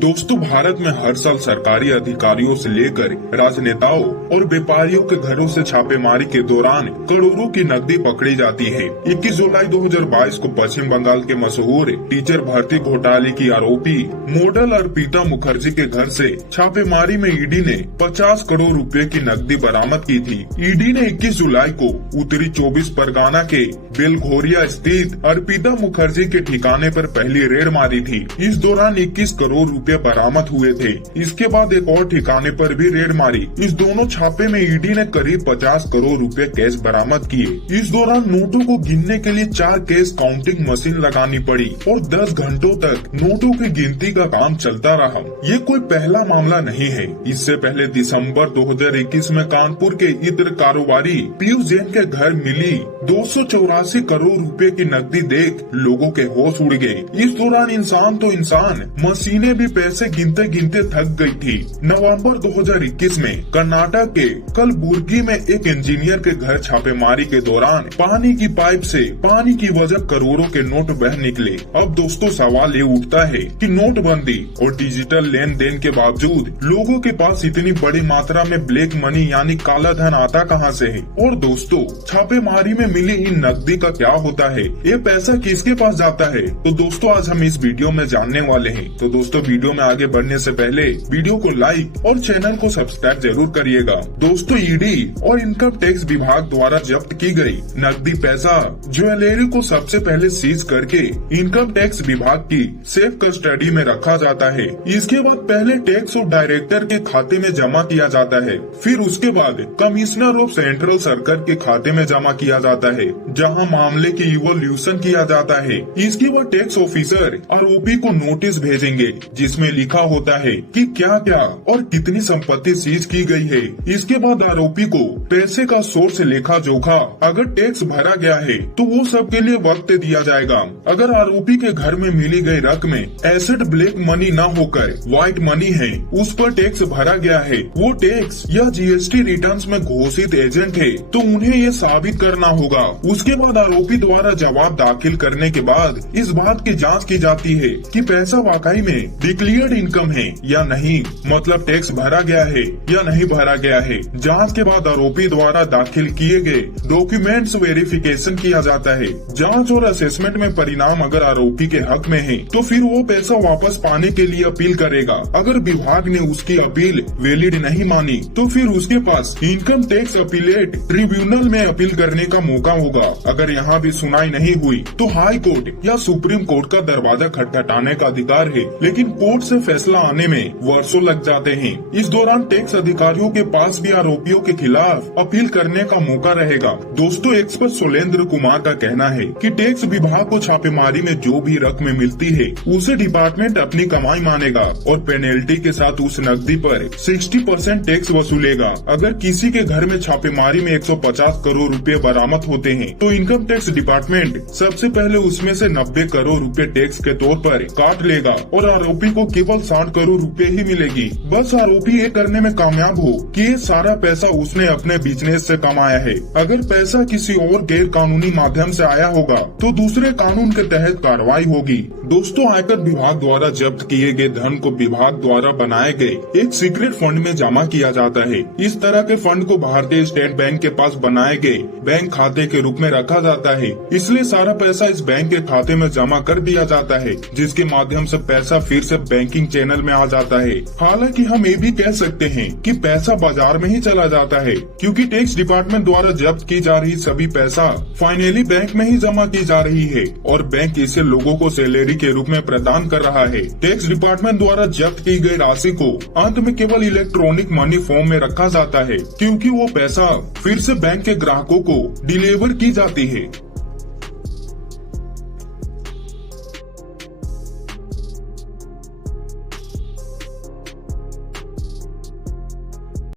दोस्तों, भारत में हर साल सरकारी अधिकारियों से लेकर राजनेताओं और व्यापारियों के घरों से छापेमारी के दौरान करोड़ों की नकदी पकड़ी जाती है। 21 जुलाई 2022 को पश्चिम बंगाल के मशहूर टीचर भर्ती घोटाले की आरोपी मॉडल अर्पिता मुखर्जी के घर से छापेमारी में ईडी ने 50 करोड़ रुपए की नकदी बरामद की थी। ईडी ने 21 जुलाई को उत्तरी 24 परगना के बेलघोरिया स्थित अर्पिता मुखर्जी के ठिकाने पर पहली रेड मारी थी। इस दौरान 21 करोड़ रुपए बरामद हुए थे। इसके बाद एक और ठिकाने पर भी रेड मारी। इस दोनों छापे में ईडी ने करीब 50 करोड़ रुपए कैश बरामद किए। इस दौरान नोटों को गिनने के लिए 4 कैश काउंटिंग मशीन लगानी पड़ी और 10 घंटों तक नोटों की गिनती का काम चलता रहा। ये कोई पहला मामला नहीं है। इससे पहले दिसंबर 2021 में कानपुर के इत्र कारोबारी पीयूष जैन के घर मिली 284 करोड़ रुपए की नकदी देख लोगों के होश उड़ गए। इस दौरान इंसान तो इंसान, मशीनें भी पैसे गिनते गिनते थक गई थी। नवंबर 2021 में कर्नाटक के कलबुर्गी में एक इंजीनियर के घर छापेमारी के दौरान पानी की पाइप से पानी की वजह करोड़ों के नोट बह निकले। अब दोस्तों, सवाल ये उठता है कि नोटबंदी और डिजिटल लेन देन के बावजूद लोगों के पास इतनी बड़ी मात्रा में ब्लैक मनी यानी काला धन आता कहां से है? और दोस्तों, छापेमारी में मिली इन नकदी का क्या होता है? ये पैसा किसके पास जाता है? तो दोस्तों, आज हम इस वीडियो में जानने वाले हैं। तो दोस्तों, वीडियो में आगे बढ़ने से पहले वीडियो को लाइक और चैनल को सब्सक्राइब जरूर करिएगा। दोस्तों, ईडी और इनकम टैक्स विभाग द्वारा जब्त की गई नकदी, पैसा, ज्वेलरी को सबसे पहले सीज करके इनकम टैक्स विभाग की सेफ कस्टडी में रखा जाता है। इसके बाद पहले टैक्स और डायरेक्टर के खाते में जमा किया जाता है। फिर उसके बाद कमिश्नर ऑफ सेंट्रल सर्कल के खाते में जमा किया जाता है, जहां मामले की इवोल्यूशन किया जाता है। इसके बाद टैक्स ऑफिसर आरोपी को नोटिस भेजेंगे, जिसमें लिखा होता है कि क्या क्या और कितनी संपत्ति सीज की गई है। इसके बाद आरोपी को पैसे का सोर्स, लेखा जोखा, अगर टैक्स भरा गया है तो वो सब के लिए वक्त दिया जाएगा। अगर आरोपी के घर में मिली गई रकम एसेट ब्लैक मनी न होकर व्हाइट मनी है, उस पर टैक्स भरा गया है, वो टैक्स या जीएसटी रिटर्न्स में घोषित एजेंट है, तो उन्हें ये साबित करना होगा। उसके बाद आरोपी द्वारा जवाब दाखिल करने के बाद इस बात की जाँच की जाती है कि पैसा वाकई में डिक्लेयर्ड इनकम है या नहीं, मतलब टैक्स भरा गया है या नहीं भरा गया है। जांच के बाद आरोपी द्वारा दाखिल किए गए डॉक्यूमेंट्स वेरिफिकेशन किया जाता है। जांच और असेसमेंट में परिणाम अगर आरोपी के हक में है तो फिर वो पैसा वापस पाने के लिए अपील करेगा। अगर विभाग ने उसकी अपील वैलिड नहीं मानी तो फिर उसके पास इनकम टैक्स अपीलेट ट्रिब्यूनल में अपील करने का मौका होगा। अगर यहाँ भी सुनाई नहीं हुई तो हाई कोर्ट या सुप्रीम कोर्ट का दरवाजा खटखटाने का अधिकार है, लेकिन कोर्ट से फैसला आने में वर्षों लग जाते हैं। इस दौरान टैक्स अधिकारियों के पास भी आरोपियों के खिलाफ अपील करने का मौका रहेगा। दोस्तों, एक्सपर्ट शैलेंद्र कुमार का कहना है कि टैक्स विभाग को छापेमारी में जो भी रकम मिलती है उसे डिपार्टमेंट अपनी कमाई मानेगा और पेनल्टी के साथ उस नकदी पर 60% टैक्स वसूलेगा। अगर किसी के घर में छापेमारी में 150 करोड़ रुपए बरामद होते हैं तो इनकम टैक्स डिपार्टमेंट सबसे पहले उसमें से 90 करोड़ रुपए टैक्स के तौर पर काट लेगा और आरोपी को केवल 60 करोड़ रुपए ही मिलेगी। बस आरोपी ये करने में कामयाब हो कि ये सारा पैसा उसने अपने बिजनेस से कमाया है। अगर पैसा किसी और गैर कानूनी माध्यम से आया होगा तो दूसरे कानून के तहत कार्रवाई होगी। दोस्तों, आयकर विभाग द्वारा जब्त किए गए धन को विभाग द्वारा बनाए गए एक सीक्रेट फंड में जमा किया जाता है। इस तरह के फंड को भारतीय स्टेट बैंक के पास बनाए गए बैंक खाते के रूप में रखा जाता है। इसलिए सारा पैसा इस बैंक के खाते में जमा कर दिया जाता है, जिसके माध्यम से पैसा फिर से बैंकिंग चैनल में आ जाता है। हालांकि हम ये भी कह सकते हैं कि पैसा बाजार में ही चला जाता है, क्योंकि टैक्स डिपार्टमेंट द्वारा जब्त की जा रही सभी पैसा फाइनली बैंक में ही जमा की जा रही है और बैंक इसे लोगों को सैलरी के रूप में प्रदान कर रहा है। टैक्स डिपार्टमेंट द्वारा जब्त की गई राशि को अंत में केवल इलेक्ट्रॉनिक मनी फॉर्म में रखा जाता है, क्योंकि वो पैसा फिर से बैंक के ग्राहकों को डिलीवर की जाती है।